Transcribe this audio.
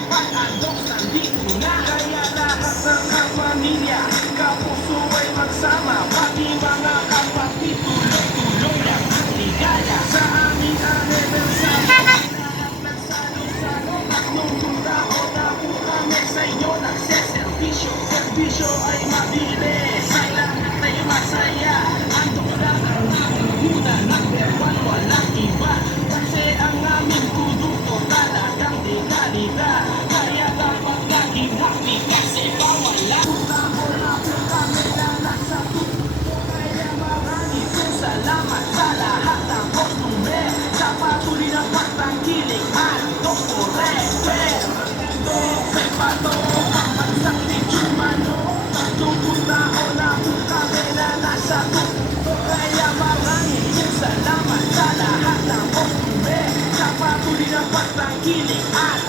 ng pag-alok nandito na. Kaya lahat ng kapamilya, kapuso ay magsama, pati mga kapatid, tuloy-tuloy lang ang ligaya. Sa aming anibersaryo, lahat nagsalo-salo, tatlong tao na po kami sa inyo nagseservisyo. Servisyo ay mabilis, sa lahat ay masaya. Andok lang ang aming una, number one, walang iba. Kasi ang aming produkto talagang di kalidad. Kaya dapat laging happy kasi bawal lang. Tamo na po kami na nasa tukto. Kaya maraming salamat sa lahat ng customer. Sa patuloy na pagtangkilik at doktorer. Sa pato, ang bansang lechumano. Tatlong tao na po kami na nasa tukto. Kaya maraming salamat sa lahat ng customer. Sa patuloy na pagtangkilik at